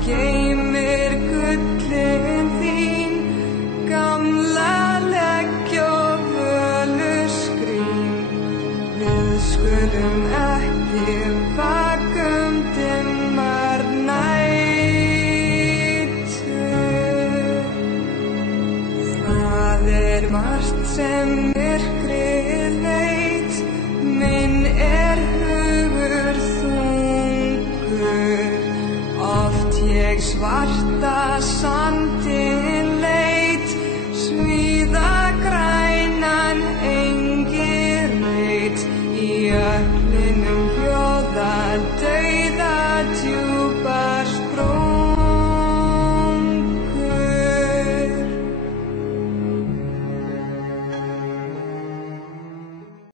Geymir gullin þín, gamla legg og völuskrín. Við skulum ekki vaka dimmar nætur. Það margt sem myrkrið veit, minn hugur þungur. Oft ég svart